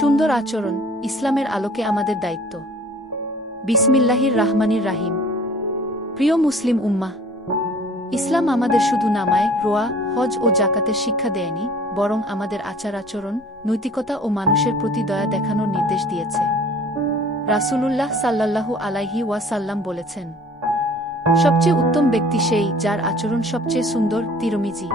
সুন্দর আচরণ ইসলামের আলোকে আমাদের দায়িত্ব। বিসমিল্লাহির রাহমানির রাহিম। প্রিয় মুসলিম উম্মাহ, ইসলাম আমাদের শুধু নামায়, রোয়া, হজ ও জাকাতের শিক্ষা দেয়নি, বরং আমাদের আচার আচরণ, নৈতিকতা ও মানুষের প্রতি দয়া দেখানোর নির্দেশ দিয়েছে। রাসূলুল্লাহ সাল্লাল্লাহু আলাইহি ওয়াসাল্লাম বলেছেন, সবচেয়ে উত্তম ব্যক্তি সেই যার আচরণ সবচেয়ে সুন্দর, তিরমিজি।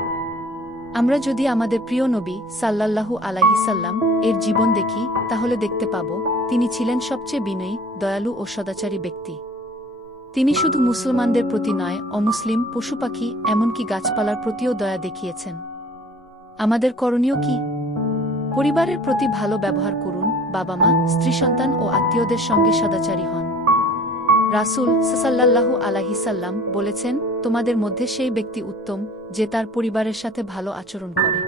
আমরা যদি আমাদের প্রিয় নবী সাল্লাল্লাহু আলাইহিসাল্লাম এর জীবন দেখি, তাহলে দেখতে পাব, তিনি ছিলেন সবচেয়ে বিনয়ী, দয়ালু ও সদাচারী ব্যক্তি। তিনি শুধু মুসলমানদের প্রতি নয়, অমুসলিম পশু পাখি এমনকি গাছপালার প্রতিও দয়া দেখিয়েছেন। আমাদের করণীয় কি? পরিবারের প্রতি ভালো ব্যবহার করুন বাবা মা স্ত্রী সন্তান ও আত্মীয়দের সঙ্গে সদাচারী হন। রাসূল সাল্লাল্লাহু আলাইহিসাল্লাম বলেছেন তোমাদের মধ্যে সেই ব্যক্তি উত্তম, যে তার পরিবারের সাথে ভালো আচরণ করে।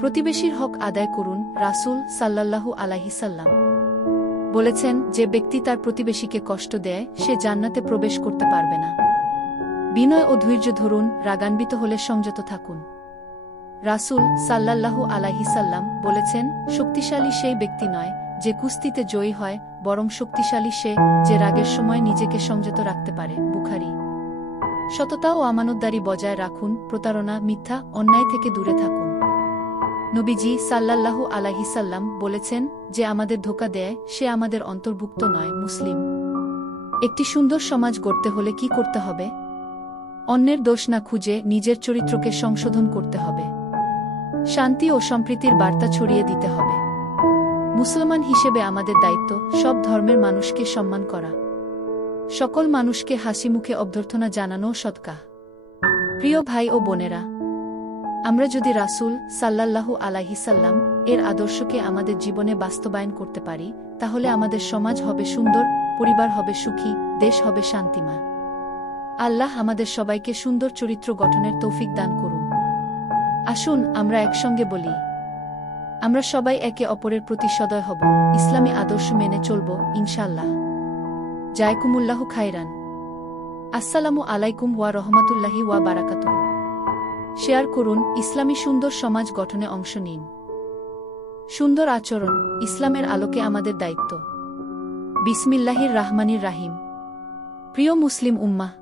প্রতিবেশীর হক আদায় করুন রাসূল সাল্লাল্লাহু আলাইহিসাল্লাম বলেছেন, যে ব্যক্তি তার প্রতিবেশীকে কষ্ট দেয়, সে জান্নাতে প্রবেশ করতে পারবে না। বিনয় ও ধৈর্য ধরুন, রাগান্বিত হলে সংযত থাকুন। রাসূল সাল্লাল্লাহু আলাইহিসাল্লাম বলেছেন, শক্তিশালী সেই ব্যক্তি নয়, যে কুস্তিতে জয়ী হয়, বরং শক্তিশালী সে, যে রাগের সময় নিজেকে সংযত রাখতে পারে, বুখারি। সততা ও আমানতদারি বজায় রাখুন, প্রতারণা, মিথ্যা, অন্যায় থেকে দূরে থাকুন। নবীজি সাল্লাল্লাহু আলাইহিসাল্লাম বলেছেন যে আমাদের ধোকা দেয়, সে আমাদের অন্তর্ভুক্ত নয়, মুসলিম। একটি সুন্দর সমাজ গড়তে হলে কি করতে হবে? অন্যের দোষ না খুঁজে নিজের চরিত্রকে সংশোধন করতে হবে। শান্তি ও সম্প্রীতির বার্তা ছড়িয়ে দিতে হবে। মুসলমান হিসেবে আমাদের দায়িত্ব সব ধর্মের মানুষকে সম্মান করা। সকল মানুষকে হাসি মুখে অভ্যর্থনা জানানো সৎকা প্রিয় ভাই ও বোনেরা, আমরা যদি রাসূল সাল্লাল্লাহু আলাইহিসাল্লাম এর আদর্শকে আমাদের জীবনে বাস্তবায়ন করতে পারি, তাহলে আমাদের সমাজ হবে সুন্দর, পরিবার হবে সুখী, দেশ হবে শান্তিমা আল্লাহ আমাদের সবাইকে সুন্দর চরিত্র গঠনের তৌফিক দান করুন। আসুন আমরা একসঙ্গে বলি, আমরা সবাই একে অপরের প্রতি সদয় হব, ইসলামী আদর্শ মেনে চলব ইনশাল্লাহ জায়কুমুল্লাহ খাইরান আসসালামু আলাইকুম ওয়া রহমাতুল্লাহি ওয়া বারাকাতু শেয়ার করুন ইসলামী সুন্দর সমাজ গঠনে অংশ নিন। সুন্দর আচরণ ইসলামের আলোকে আমাদের দায়িত্ব। বিসমিল্লাহির রাহমানির রাহিম। প্রিয় মুসলিম উম্মাহ,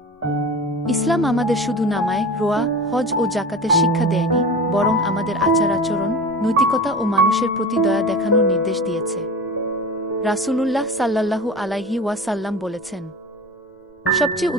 ইসলাম আমাদের শুধু নামায়, রোয়া, হজ ও জাকাতের শিক্ষা দেয়নি, বরং আমাদের আচার আচরণ নৈতিকতা ও মানুষের প্রতি দয়া দেখানোর নির্দেশ দিয়েছে। রাসূলুল্লাহ সাল্লাল্লাহু আলাইহি ওয়াসাল্লাম বলেছেন সবচেয়ে